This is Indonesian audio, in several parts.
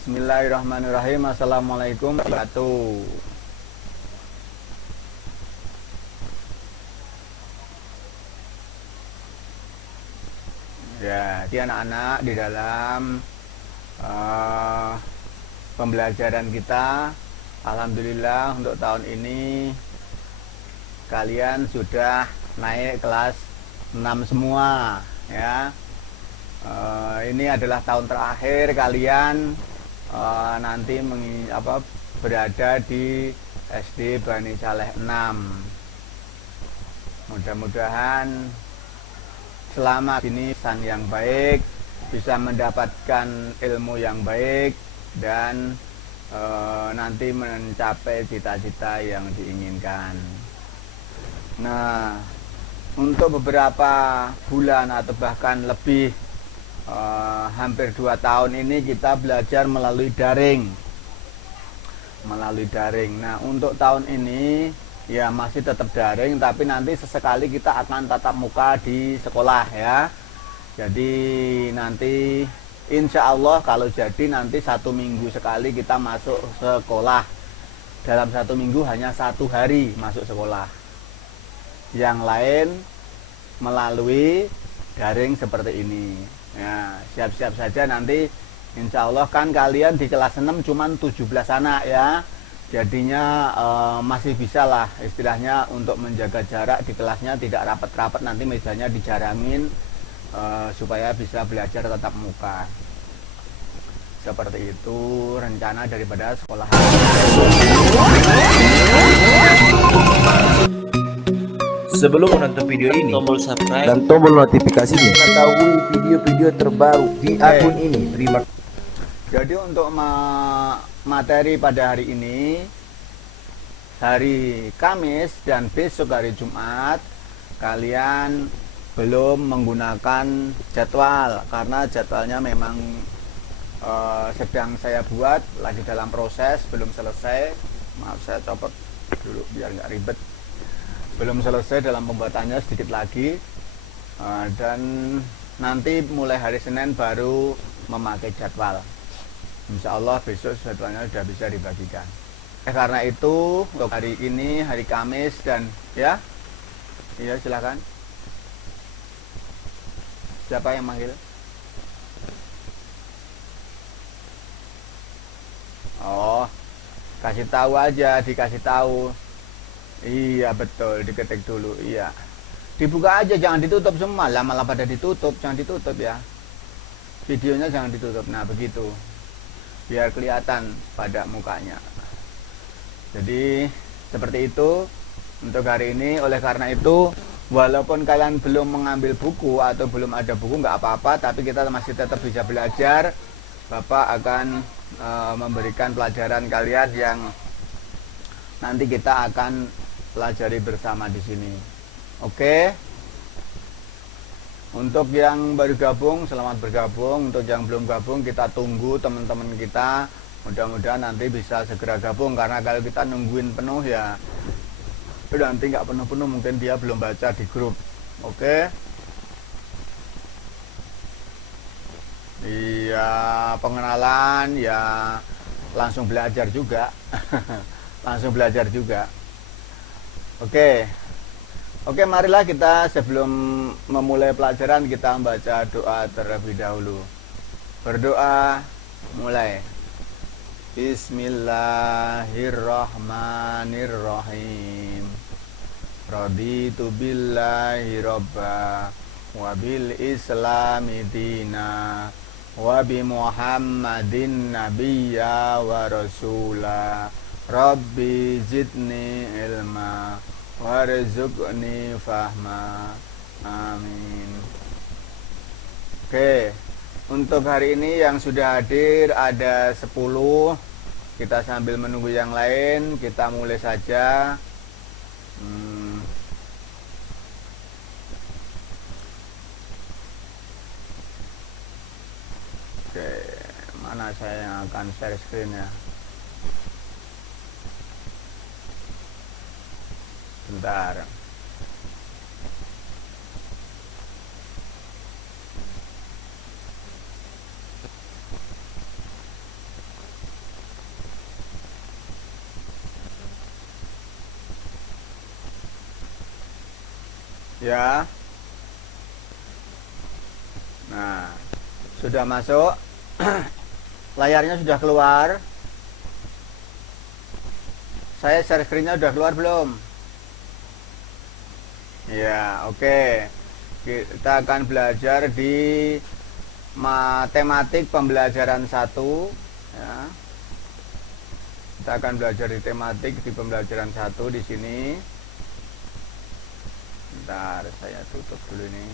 Bismillahirrahmanirrahim. Assalamualaikum warahmatullahi wabarakatuh. Ya, di anak-anak di dalam uh, pembelajaran kita, alhamdulillah untuk tahun ini kalian sudah naik kelas 6 semua ya. Ini adalah tahun terakhir kalian nanti berada di SD Bani Saleh 6. Mudah-mudahan selama ini pesan yang baik, bisa mendapatkan ilmu yang baik, dan nanti mencapai cita-cita yang diinginkan. Nah, untuk beberapa bulan atau bahkan lebih hampir 2 tahun ini kita belajar melalui daring. Nah, untuk tahun ini ya masih tetap daring, tapi nanti sesekali kita akan tatap muka di sekolah ya. Jadi nanti insya Allah kalau jadi nanti 1 minggu sekali kita masuk sekolah. Dalam 1 minggu hanya 1 hari masuk sekolah. Yang lain melalui daring seperti ini. Ya, siap-siap saja nanti insya Allah kan kalian di kelas 6 cuma 17 anak ya. Jadinya masih bisa lah istilahnya untuk menjaga jarak di kelasnya, tidak rapat-rapat, nanti mejanya dijarangin supaya bisa belajar tatap muka. Seperti itu rencana daripada sekolah. Sebelum menonton video ini, tombol subscribe dan tombol notifikasinya, mengetahui video-video terbaru di akun ini. Terima kasih. Jadi untuk materi pada hari ini, hari Kamis dan besok hari Jumat, kalian belum menggunakan jadwal karena jadwalnya memang sedang saya buat, lagi dalam proses, belum selesai. Maaf, saya copot dulu biar nggak ribet. Belum selesai dalam pembuatannya, sedikit lagi, dan nanti mulai hari Senin baru memakai jadwal. Insya Allah besok jadwalnya sudah bisa dibagikan. Karena itu untuk hari ini, hari Kamis dan ya, iya silakan. Siapa yang manggil? Oh, kasih tahu aja, dikasih tahu. Iya betul, diketik dulu. Iya, dibuka aja, jangan ditutup semua. Lama-lama pada ditutup, jangan ditutup ya. Videonya jangan ditutup. Nah begitu, biar kelihatan pada mukanya. Jadi seperti itu untuk hari ini. Oleh karena itu, walaupun kalian belum mengambil buku atau belum ada buku, nggak apa-apa, tapi kita masih tetap bisa belajar. Bapak akan memberikan pelajaran kalian yang nanti kita akan pelajari bersama di sini. Oke. Untuk yang baru gabung, selamat bergabung. Untuk yang belum gabung, kita tunggu teman-teman kita. Mudah-mudahan nanti bisa segera gabung, karena kalau kita nungguin penuh ya nanti nggak penuh-penuh, mungkin dia belum baca di grup. Oke. Iya, pengenalan ya langsung belajar juga. Langsung belajar juga. Oke, marilah kita sebelum memulai pelajaran kita membaca doa terlebih dahulu. Berdoa, mulai. Bismillahirrahmanirrahim. Raditu billahi robba, wa bil islami dina, wa bi muhammadin nabiyya wa rasulah. Rabbi zidni ilma warzuqni fahma. Amin. Oke, untuk hari ini yang sudah hadir ada 10. Kita sambil menunggu yang lain, kita mulai saja. Oke, mana saya yang akan share screen ya? Bentar. Ya. Nah, sudah masuk. Layarnya sudah keluar. Saya share screen-nya udah keluar belum? Ya, oke. Kita akan belajar di matematik pembelajaran 1 ya. Kita akan belajar di tematik di pembelajaran 1 di sini. Bentar, saya tutup dulu ini.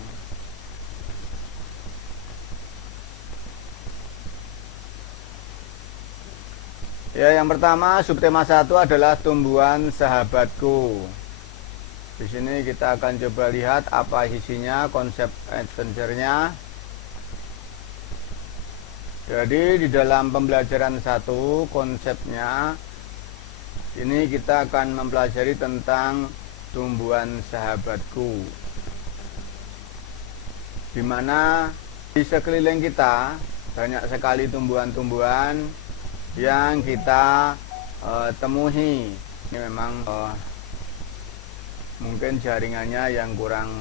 Ya, yang pertama subtema 1 adalah tumbuhan sahabatku. Di sini kita akan coba lihat apa isinya, konsep adventure-nya. Jadi di dalam pembelajaran 1 konsepnya ini kita akan mempelajari tentang tumbuhan sahabatku. Di mana di sekeliling kita banyak sekali tumbuhan-tumbuhan yang kita temui. Ini memang mungkin jaringannya yang kurang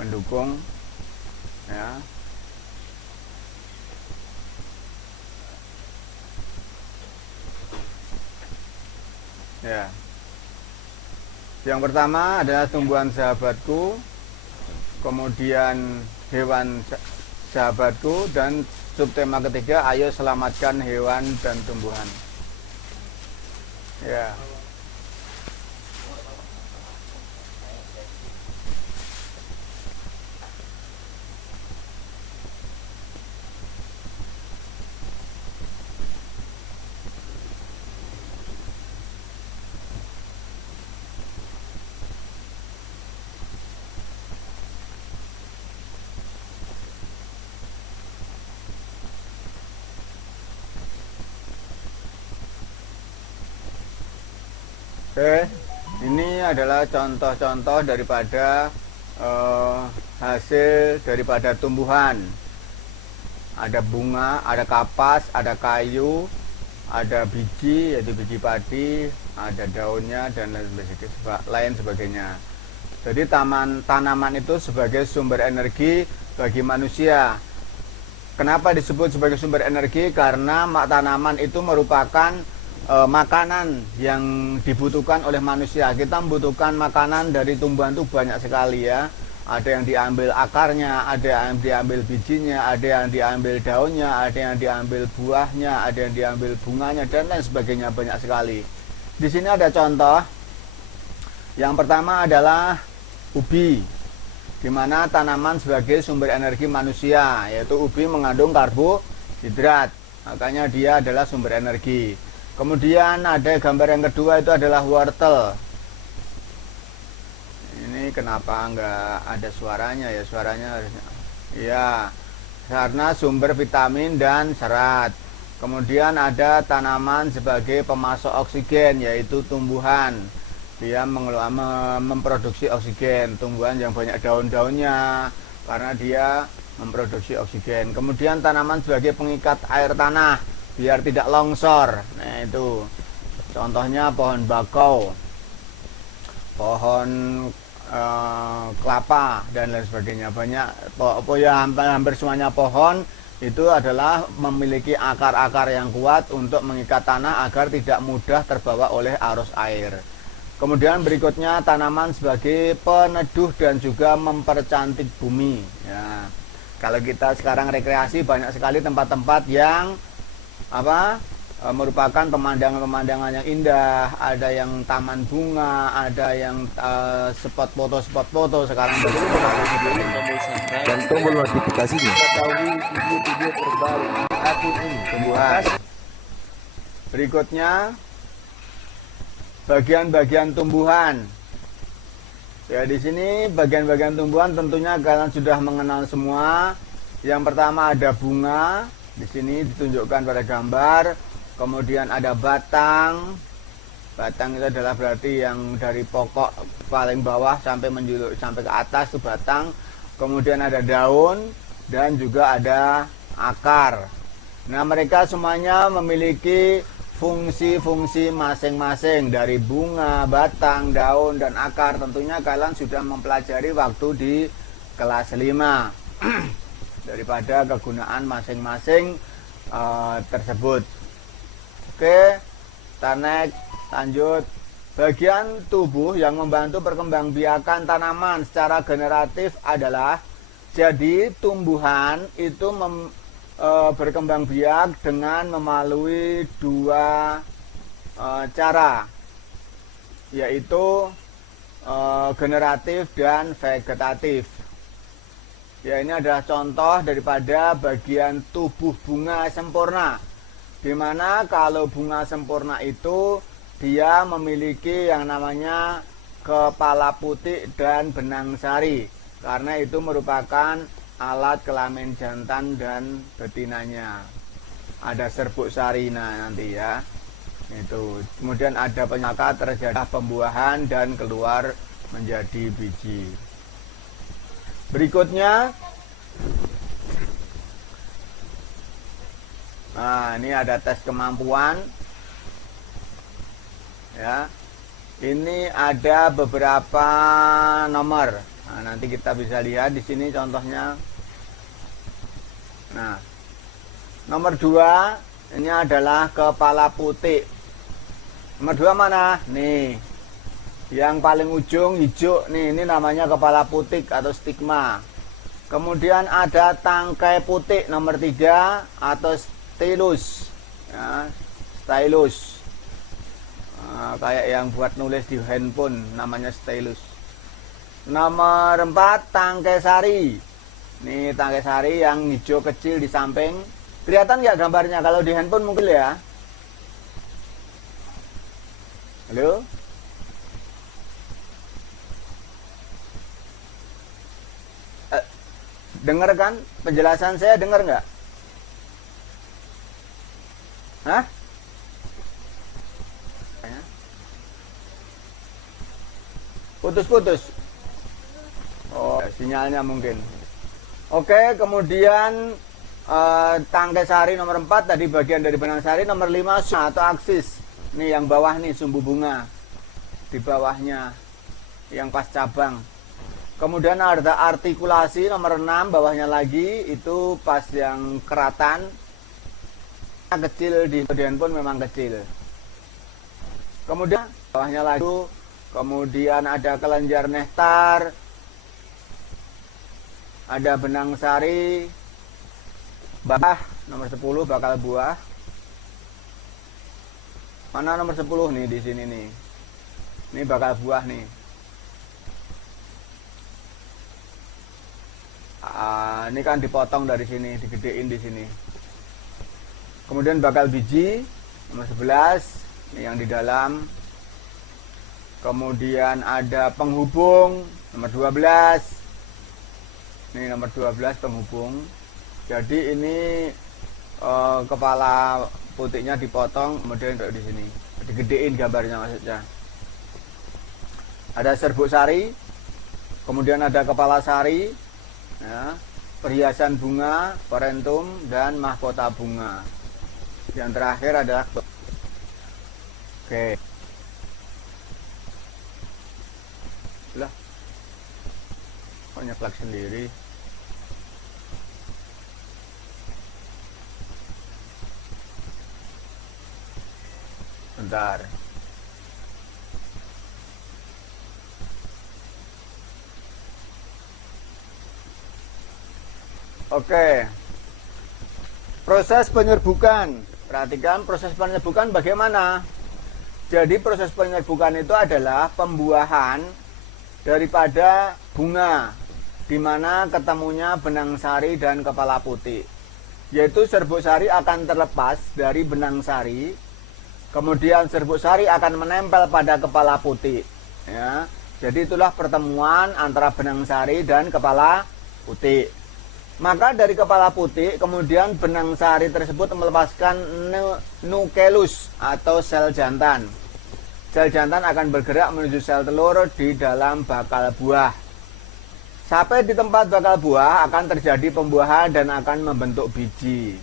mendukung ya. Ya. Yang pertama adalah tumbuhan sahabatku, kemudian hewan sahabatku, dan subtema ketiga ayo selamatkan hewan dan tumbuhan. Ya. Oke, ini adalah contoh-contoh daripada hasil daripada tumbuhan. Ada bunga, ada kapas, ada kayu, ada biji, yaitu biji padi, ada daunnya, dan lain sebagainya. Jadi tanaman itu sebagai sumber energi bagi manusia. Kenapa disebut sebagai sumber energi? Karena tanaman itu merupakan makanan yang dibutuhkan oleh manusia. Kita membutuhkan makanan dari tumbuhan itu banyak sekali ya. Ada yang diambil akarnya, ada yang diambil bijinya, ada yang diambil daunnya, ada yang diambil buahnya, ada yang diambil bunganya, dan lain sebagainya, banyak sekali. Di sini ada contoh. Yang pertama adalah ubi, di mana tanaman sebagai sumber energi manusia, yaitu ubi mengandung karbohidrat, makanya dia adalah sumber energi. Kemudian ada gambar yang kedua, itu adalah wortel. Ini kenapa enggak ada suaranya ya? Suaranya harusnya. Ya, karena sumber vitamin dan serat. Kemudian ada tanaman sebagai pemasok oksigen, yaitu tumbuhan. Dia memproduksi oksigen. Tumbuhan yang banyak daun-daunnya, karena dia memproduksi oksigen. Kemudian tanaman sebagai pengikat air tanah, biar tidak longsor. Nah, itu contohnya pohon bakau, pohon kelapa, dan lain sebagainya. Banyak hampir semuanya pohon itu adalah memiliki akar-akar yang kuat untuk mengikat tanah agar tidak mudah terbawa oleh arus air. Kemudian berikutnya tanaman sebagai peneduh dan juga mempercantik bumi ya. Kalau kita sekarang rekreasi, banyak sekali tempat-tempat yang merupakan pemandangan-pemandangan yang indah. Ada yang taman bunga, ada yang spot foto sekarang. Dan tombol notifikasinya. Ketahui video-video terbaru di akun ini. Tumbuhan. Berikutnya bagian-bagian tumbuhan. Ya, di sini bagian-bagian tumbuhan tentunya kalian sudah mengenal semua. Yang pertama ada bunga. Di sini ditunjukkan pada gambar. Kemudian ada batang. Batang itu adalah berarti yang dari pokok paling bawah sampai menjulur sampai ke atas itu batang. Kemudian ada daun dan juga ada akar. Nah, mereka semuanya memiliki fungsi-fungsi masing-masing dari bunga, batang, daun, dan akar. Tentunya kalian sudah mempelajari waktu di kelas 5 daripada kegunaan masing-masing tersebut. Oke, kita next, lanjut. Bagian tubuh yang membantu perkembangbiakan tanaman secara generatif adalah, jadi tumbuhan itu berkembang biak dengan melalui dua cara, yaitu generatif dan vegetatif. Ya, ini adalah contoh daripada bagian tubuh bunga sempurna, di mana kalau bunga sempurna itu dia memiliki yang namanya kepala putih dan benang sari, karena itu merupakan alat kelamin jantan dan betinanya. Ada serbuk sarina nanti ya. Itu. Kemudian ada penyaka terjadi pembuahan dan keluar menjadi biji. Berikutnya, nah ini ada tes kemampuan. Ya, ini ada beberapa nomor. Nah, nanti kita bisa lihat di sini contohnya. Nah, nomor 2 ini adalah kepala putih. Nomor 2 mana? Nih, yang paling ujung hijau. Nih, ini namanya kepala putih atau stigma. Kemudian ada tangkai putih nomor 3 atau stylus. Ya, stylus. Kayak yang buat nulis di handphone, namanya stylus. Nomor 4 tangkai sari. Nih tangkai sari yang hijau kecil di samping. Kelihatan nggak gambarnya? Kalau di handphone mungkin ya. Halo? Dengar kan penjelasan saya? Dengar nggak? Hah? Putus-putus. Oh, sinyalnya mungkin. Oke, kemudian tangkai sari nomor 4 tadi bagian dari benang sari. Nomor 5 atau aksis. Nih yang bawah nih sumbu bunga. Di bawahnya yang pas cabang. Kemudian ada artikulasi nomor 6 bawahnya lagi, itu pas yang keratan. Kecil di handphone memang kecil. Kemudian bawahnya lagi. Kemudian ada kelenjar nektar, ada benang sari, buah nomor 10 bakal buah. Mana nomor 10 nih di sini nih. Ini bakal buah nih. Ini kan dipotong dari sini, digedein di sini. Kemudian bakal biji nomor 11, ini yang di dalam. Kemudian ada penghubung nomor 12. Ini nomor 12 penghubung. Jadi ini kepala putihnya dipotong, kemudian di sini digedein gambarnya maksudnya. Ada serbuk sari, kemudian ada kepala sari, ya, perhiasan bunga, parentum, dan mahkota bunga. Yang terakhir adalah oke. Lah, kok nyeplak sendiri? Bentar. Oke. Proses penyerbukan. Perhatikan proses penyerbukan bagaimana. Jadi proses penyerbukan itu adalah pembuahan daripada bunga, di mana ketemunya benang sari dan kepala putih. Yaitu serbuk sari akan terlepas dari benang sari, kemudian serbuk sari akan menempel pada kepala putih. Ya, jadi itulah pertemuan antara benang sari dan kepala putih. Maka dari kepala putih kemudian benang sari tersebut melepaskan nukelus atau sel jantan. Sel jantan akan bergerak menuju sel telur di dalam bakal buah. Sampai di tempat bakal buah akan terjadi pembuahan dan akan membentuk biji.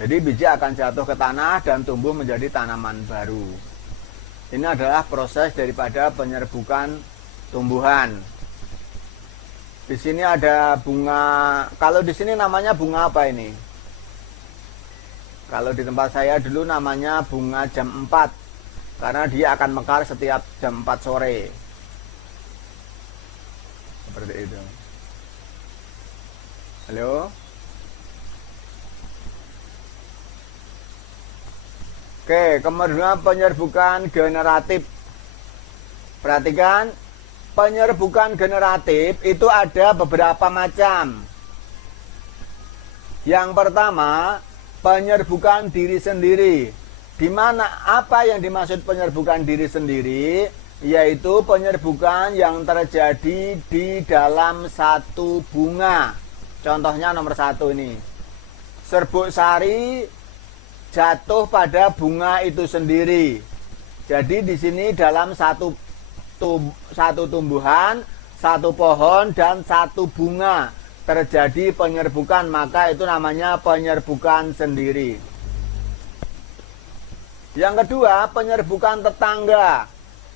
Jadi biji akan jatuh ke tanah dan tumbuh menjadi tanaman baru. Ini adalah proses daripada penyerbukan tumbuhan. Di sini ada bunga, kalau di sini namanya bunga apa ini? Kalau di tempat saya dulu namanya bunga jam 4, karena dia akan mekar setiap jam 4 sore. Seperti itu. Halo? Oke, kemudian penyerbukan generatif. Perhatikan, penyerbukan generatif itu ada beberapa macam. Yang pertama, penyerbukan diri sendiri. Di mana apa yang dimaksud penyerbukan diri sendiri? Yaitu penyerbukan yang terjadi di dalam satu bunga. Contohnya nomor 1 ini. Serbuk sari jatuh pada bunga itu sendiri. Jadi di sini dalam satu tumbuhan, satu pohon, dan satu bunga terjadi penyerbukan, maka itu namanya penyerbukan sendiri. Yang kedua, penyerbukan tetangga.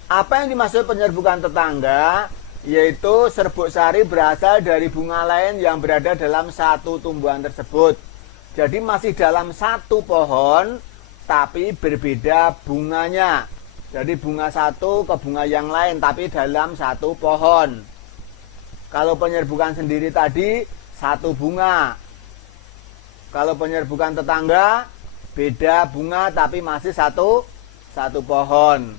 Apa yang dimaksud penyerbukan tetangga? Yaitu serbuk sari berasal dari bunga lain yang berada dalam satu tumbuhan tersebut. Jadi masih dalam satu pohon, tapi berbeda bunganya. Jadi bunga satu ke bunga yang lain, tapi dalam satu pohon. Kalau penyerbukan sendiri tadi, satu bunga. Kalau penyerbukan tetangga, beda bunga, tapi masih satu pohon.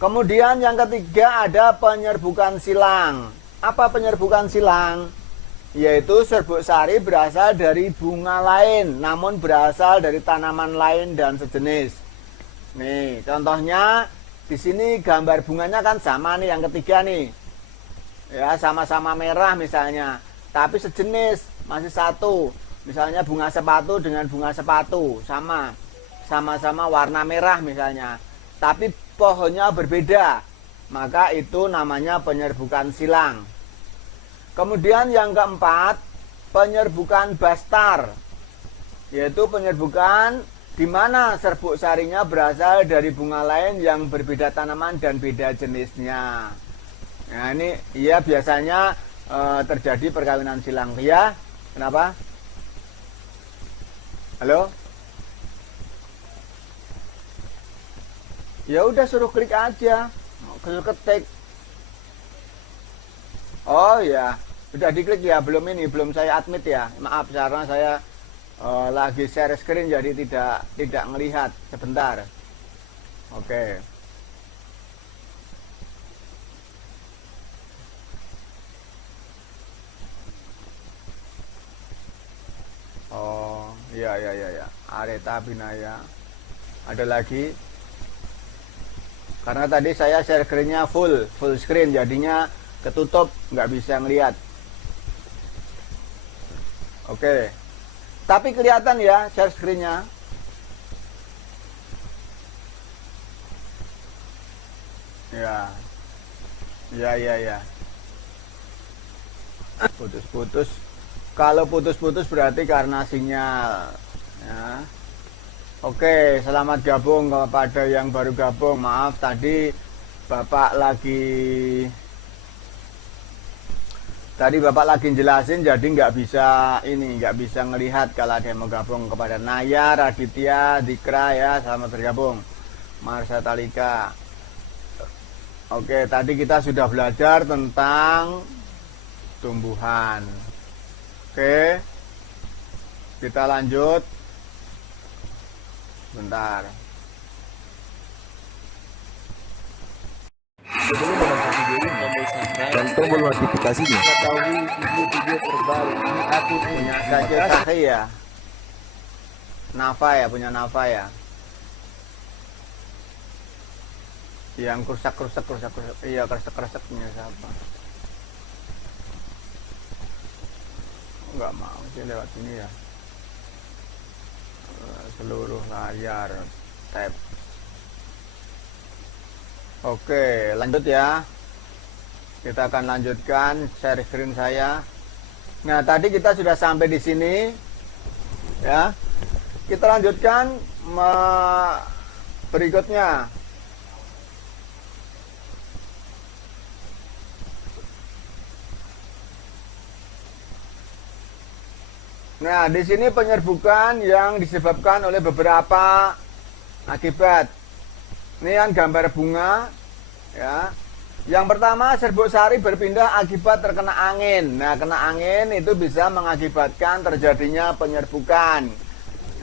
Kemudian yang ketiga ada penyerbukan silang. Apa penyerbukan silang? Yaitu serbuk sari berasal dari bunga lain, namun berasal dari tanaman lain dan sejenis. Nih, contohnya di sini gambar bunganya kan sama nih, yang ketiga nih. Ya, sama-sama merah misalnya, tapi sejenis, masih satu. Misalnya bunga sepatu dengan bunga sepatu, sama-sama warna merah misalnya, tapi pohonnya berbeda. Maka itu namanya penyerbukan silang. Kemudian yang keempat, penyerbukan bastar, yaitu penyerbukan di mana serbuk sarinya berasal dari bunga lain yang berbeda tanaman dan beda jenisnya. Nah ini ya biasanya terjadi perkawinan silang. Ya, kenapa? Halo? Ya udah suruh klik aja, suruh ketik. Oh ya, udah diklik ya, belum saya admit ya. Maaf karena saya lagi share screen jadi tidak melihat sebentar. Oke. Oh, ya. Areta Binaya. Ada lagi. Karena tadi saya share screen-nya full screen, jadinya ketutup, nggak bisa ngelihat. Oke. Tapi kelihatan ya share screen-nya. Ya. Putus-putus. Kalau putus-putus berarti karena sinyal. Ya. Oke, selamat gabung kepada yang baru gabung. Maaf tadi Bapak lagi jelasin, jadi nggak bisa ngelihat kalau ada yang mau gabung. Kepada Naya, Raditya, Dikra ya, selamat bergabung. Marsha Talika. Oke, tadi kita sudah belajar tentang tumbuhan. Oke, kita lanjut. Bentar. Sebelum menonton video ini, tombol subscribe dan tombol notifikasinya. Ketahui video-video terbaru di akun ini. Punya Syakir Sahi ya. Nafa ya, punya Nafa ya. Yang krusak. Iya, kresek punya siapa? Enggak mau sih lewat sini ya. Seluruh layar tab. Oke, lanjut ya. Kita akan lanjutkan share screen saya. Nah, tadi kita sudah sampai di sini ya. kita lanjutkan berikutnya. Nah, di sini penyerbukan yang disebabkan oleh beberapa akibat. Ini kan gambar bunga, ya. Yang pertama, serbuk sari berpindah akibat terkena angin. Nah, kena angin itu bisa mengakibatkan terjadinya penyerbukan,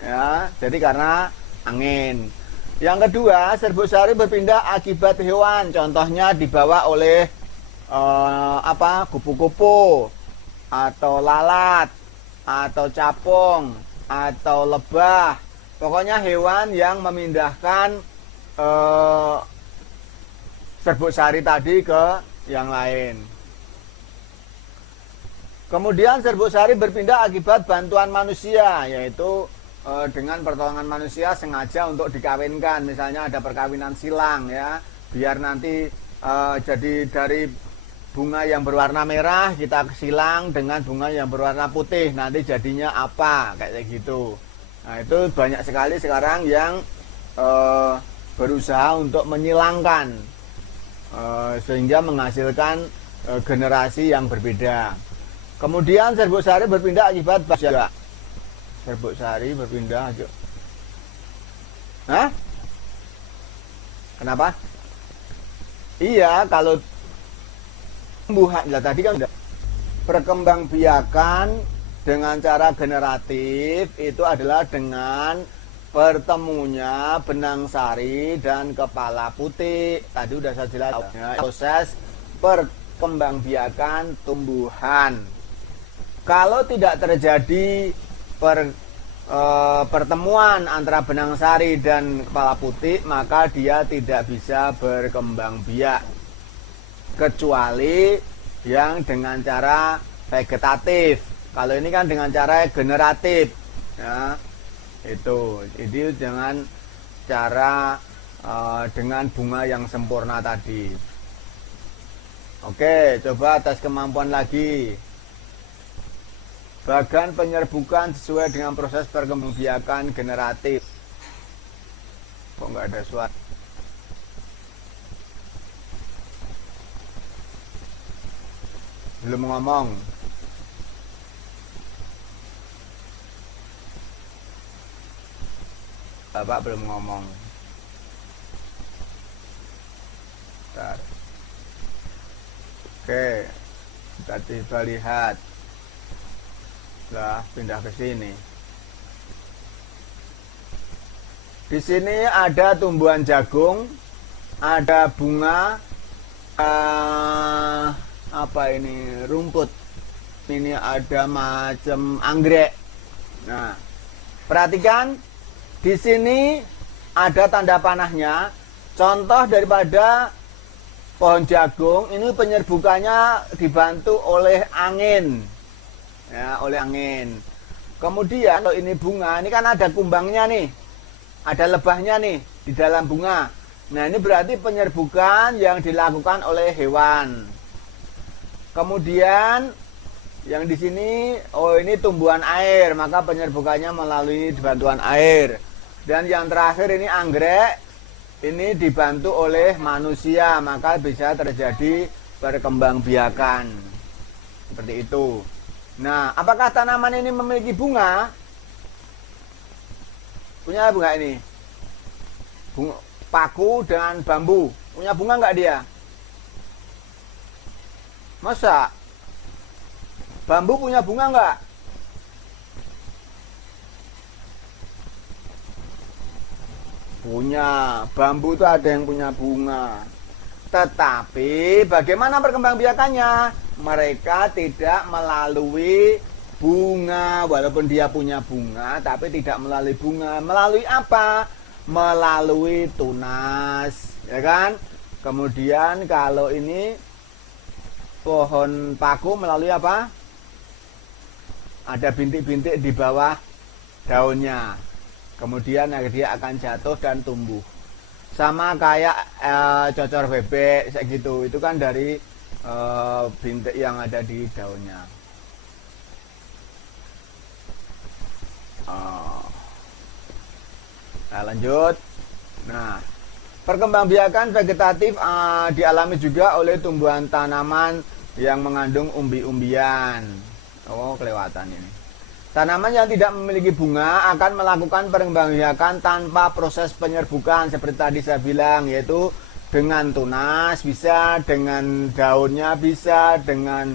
ya. Jadi karena angin. Yang kedua, serbuk sari berpindah akibat hewan. Contohnya dibawa oleh kupu-kupu atau lalat atau capung atau lebah, pokoknya hewan yang memindahkan serbuk sari tadi ke yang lain. Kemudian serbuk sari berpindah akibat bantuan manusia, yaitu dengan pertolongan manusia sengaja untuk dikawinkan. Misalnya ada perkawinan silang, ya, biar nanti jadi dari bunga yang berwarna merah kita silang dengan bunga yang berwarna putih, nanti jadinya apa, kayak gitu. Nah, itu banyak sekali sekarang yang berusaha untuk menyilangkan sehingga menghasilkan generasi yang berbeda. Kemudian serbuk sari berpindah akibat juga. Serbuk sari berpindah aja. Hah? Kenapa? Iya, kalau tumbuhan, ya tadi kan udah perkembangbiakan dengan cara generatif itu adalah dengan bertemunya benang sari dan kepala putih. Tadi udah saya jelaskan, ya, proses perkembangbiakan tumbuhan. Kalau tidak terjadi pertemuan antara benang sari dan kepala putih, maka dia tidak bisa berkembang biak, kecuali yang dengan cara vegetatif. Kalau ini kan dengan cara generatif, ya, itu. Jadi dengan cara dengan bunga yang sempurna tadi. Oke, coba tes kemampuan lagi. Bagan penyerbukan sesuai dengan proses perkembangbiakan generatif. Kok nggak ada suara? Belum ngomong. Bapak belum ngomong. Bentar. Oke, kita coba lihat. Lah, pindah ke sini. Di sini ada tumbuhan jagung, ada bunga, apa ini, rumput. Ini ada macam anggrek. Nah, perhatikan di sini ada tanda panahnya. Contoh daripada pohon jagung ini penyerbukannya dibantu oleh angin, ya, oleh angin. Kemudian kalau ini bunga, ini kan ada kumbangnya nih, ada lebahnya nih di dalam bunga. Nah, ini berarti penyerbukan yang dilakukan oleh hewan. Kemudian yang di sini, oh ini tumbuhan air, maka penyerbukannya melalui bantuan air. Dan yang terakhir ini anggrek, ini dibantu oleh manusia, maka bisa terjadi perkembangbiakan. Seperti itu. Nah, apakah tanaman ini memiliki bunga? Punya bunga ini? Bunga, paku dan bambu. Punya bunga nggak dia? Masa? Bambu punya bunga nggak? Punya. Bambu itu ada yang punya bunga. Tetapi bagaimana perkembangbiakannya? Mereka tidak melalui bunga. Walaupun dia punya bunga, tapi tidak melalui bunga. Melalui apa? Melalui tunas, ya kan? Kemudian kalau ini pohon paku melalui apa? Ada bintik-bintik di bawah daunnya. Kemudian dia akan jatuh dan tumbuh. Sama kayak cocor bebek kayak gitu. Itu kan dari bintik yang ada di daunnya. Nah, lanjut. Nah, perkembangbiakan vegetatif dialami juga oleh tumbuhan tanaman yang mengandung umbi-umbian. Oh, kelewatan ini. Tanaman yang tidak memiliki bunga akan melakukan perkembangbiakan tanpa proses penyerbukan seperti tadi saya bilang, yaitu dengan tunas bisa, dengan daunnya bisa, dengan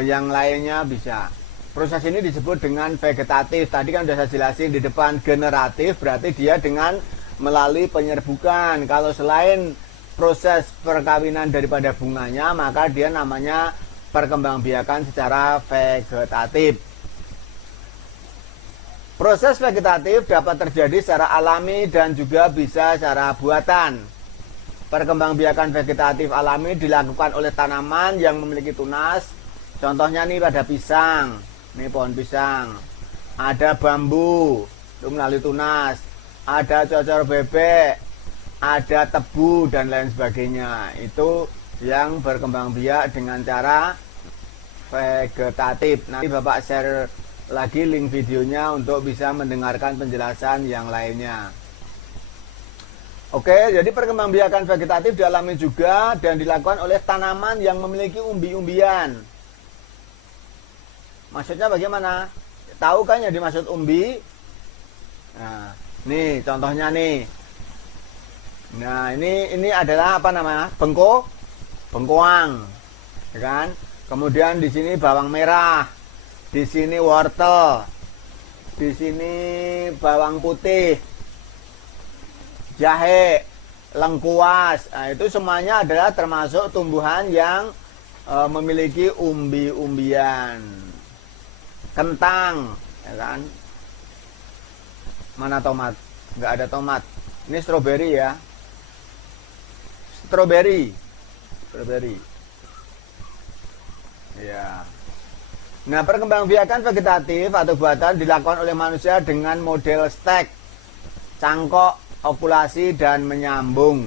yang lainnya bisa. Proses ini disebut dengan vegetatif. Tadi kan sudah saya jelasin di depan. Generatif berarti dia dengan melalui penyerbukan. Kalau selain proses perkawinan daripada bunganya, maka dia namanya perkembangbiakan secara vegetatif. Proses vegetatif dapat terjadi secara alami dan juga bisa secara buatan. Perkembangbiakan vegetatif alami dilakukan oleh tanaman yang memiliki tunas. Contohnya nih pada pisang. Ini pohon pisang. Ada bambu, itu melalui tunas. Ada cocor bebek, ada tebu dan lain sebagainya. Itu yang berkembang biak dengan cara vegetatif. Nanti Bapak share lagi link videonya untuk bisa mendengarkan penjelasan yang lainnya. Oke, jadi perkembangbiakan vegetatif dialami juga dan dilakukan oleh tanaman yang memiliki umbi-umbian. Maksudnya bagaimana? Tahu kan yang dimaksud umbi? Nah, nih contohnya nih. Nah, ini adalah apa namanya? Bengkoang. Ya kan? Kemudian di sini bawang merah. Di sini wortel. Di sini bawang putih. Jahe, lengkuas. Nah, itu semuanya adalah termasuk tumbuhan yang memiliki umbi-umbian. Kentang, ya kan? Mana tomat? Nggak ada tomat. Ini stroberi ya. Stroberi. Ya. Nah, perkembangbiakan vegetatif atau buatan dilakukan oleh manusia dengan model stek, cangkok, okulasi, dan menyambung.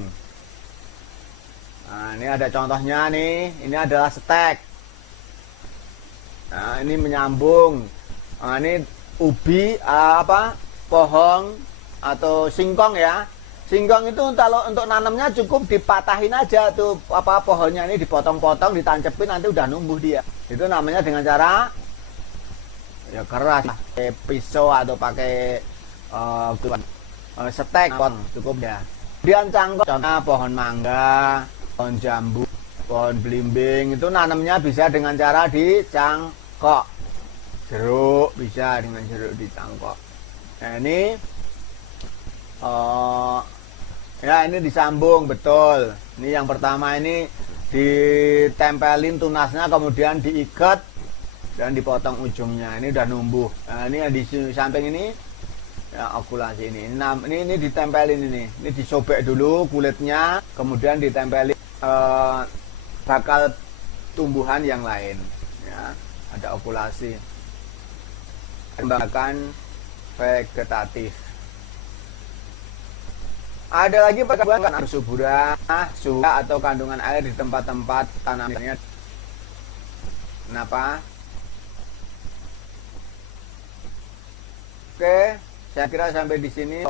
Nah, ini ada contohnya nih. Ini adalah stek. Nah, ini menyambung. Nah, ini ubi pohon atau singkong ya. Singkong itu kalau untuk nanamnya cukup dipatahin aja tuh pohonnya ini dipotong-potong, ditancepin nanti udah numbuh dia. Itu namanya dengan cara ya keras, pakai pisau atau pakai setek cukup ya. Kemudian cangkok, contohnya pohon mangga, pohon jambu, pohon belimbing itu nanamnya bisa dengan cara dicangkok. Jeruk bisa dengan jeruk dicangkok. Nah, ini ya ini disambung betul. Ini yang pertama ini ditempelin tunasnya kemudian diikat dan dipotong ujungnya. Ini udah numbuh. Nah, ini yang di samping ini ya okulasi ini. Nah, ini ditempelin ini. Ini disobek dulu kulitnya, kemudian ditempelin bakal tumbuhan yang lain. Ya, ada okulasi. Perkembangan vegetatif. Ada lagi perkembangan kesuburan, suhu atau kandungan air di tempat-tempat tanamannya. Kenapa? Oke, saya kira sampai di sini.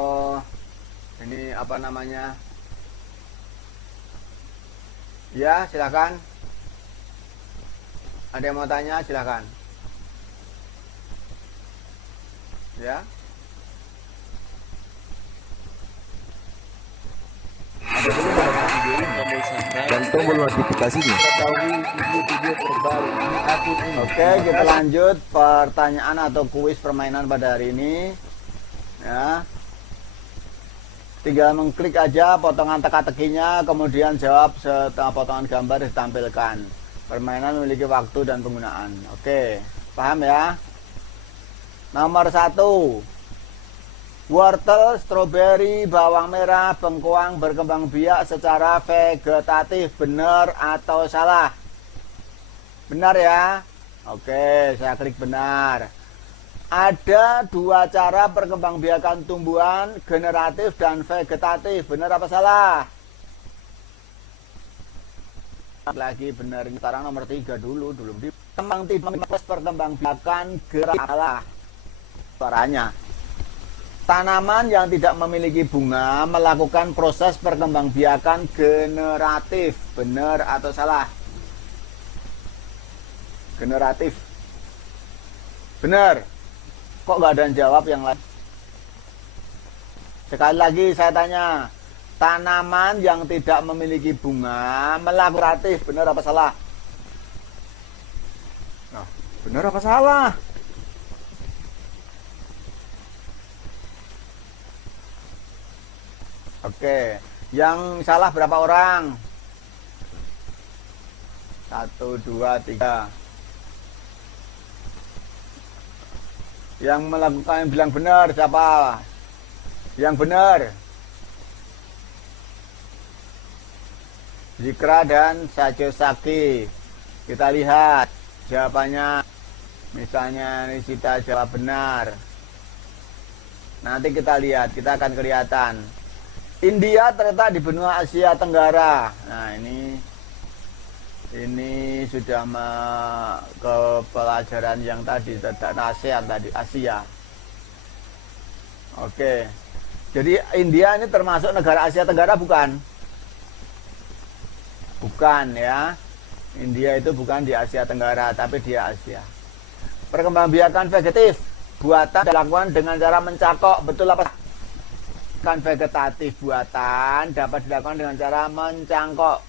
Ini apa namanya? Ya, silakan. Ada yang mau tanya, silakan. Ya. Dan tombol notifikasinya. Oke, kita lanjut pertanyaan atau kuis permainan pada hari ini. Ya. Tinggal mengklik aja potongan teka-tekinya, kemudian jawab setelah potongan gambar ditampilkan. Permainan memiliki waktu dan penggunaan. Oke, paham ya? Nomor 1. Wortel, stroberi, bawang merah, bengkoang berkembang biak secara vegetatif. Benar atau salah? Benar ya? Oke, saya klik benar. Ada dua cara perkembangbiakan tumbuhan, generatif dan vegetatif. Benar apa salah? Lagi benar. Sekarang nomor 3 dulu. Perkembangbiakan generatif. Suaranya. Tanaman yang tidak memiliki bunga melakukan proses perkembangbiakan generatif. Benar atau salah? Generatif. Benar. Kok nggak ada yang jawab yang lain? Sekali lagi saya tanya. Tanaman yang tidak memiliki bunga melakukan generatif. Benar apa salah? Nah, benar apa salah? Oke, yang salah berapa orang? 1, 2, 3. Yang melakukan yang bilang benar siapa? Yang benar? Zikra dan Sajosaki. Kita lihat jawabannya. Misalnya Nisita jawab benar. Nanti kita lihat, kita akan kelihatan. India terletak di benua Asia Tenggara. Nah, ini sudah ke pelajaran yang tadi, ASEAN tadi, Asia. Oke. Jadi India ini termasuk negara Asia Tenggara bukan? Bukan ya. India itu bukan di Asia Tenggara, tapi di Asia. Perkembangbiakan vegetatif buatan dilakukan dengan cara mencakok. Betul apa? Kan vegetatif buatan dapat dilakukan dengan cara mencangkok.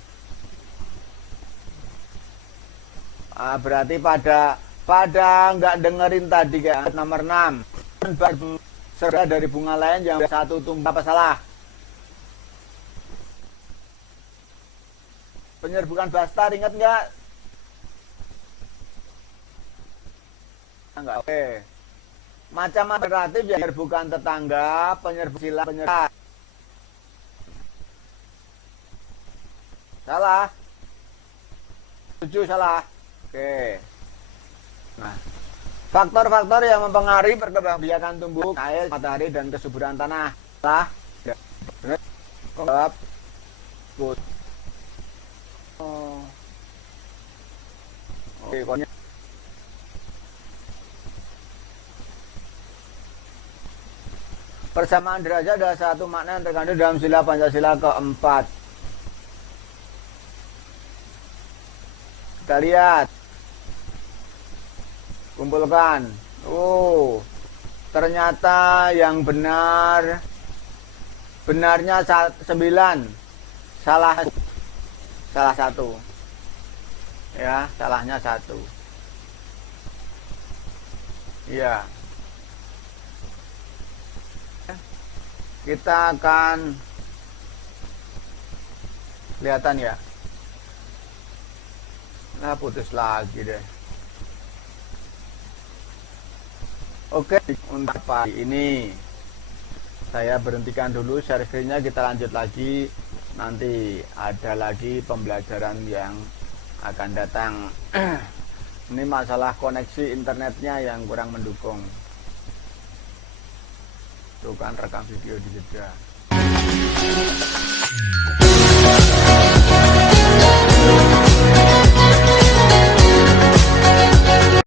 Berarti pada nggak dengerin tadi kan nomor 6. Serta dari bunga lain yang satu tumbuh apa salah? Penyerbukan Bastar ingat nggak? Enggak. Oke. Macam alternatif yang penyerbukan tetangga, penyerbu sila, penyerbukan. Salah. Setuju salah. Oke. Nah, faktor-faktor yang mempengaruhi perkembangbiakan tumbuh, air, matahari, dan kesuburan tanah. Salah. Ya. Benar. Jawab. Good. Oke, pokoknya. Persamaan derajat adalah satu makna yang terkandung dalam sila Pancasila keempat. Kita lihat. Kumpulkan. Oh, ternyata yang benarnya 9. Salah 1. Ya, salahnya 1. Iya. Kita akan kelihatan ya. Nah, putus lagi deh. Oke, untuk pagi ini saya berhentikan dulu share screen-nya, kita lanjut lagi. Nanti ada lagi pembelajaran yang akan datang. Ini masalah koneksi internetnya yang kurang mendukung. Tuh kan rekam video di jeda.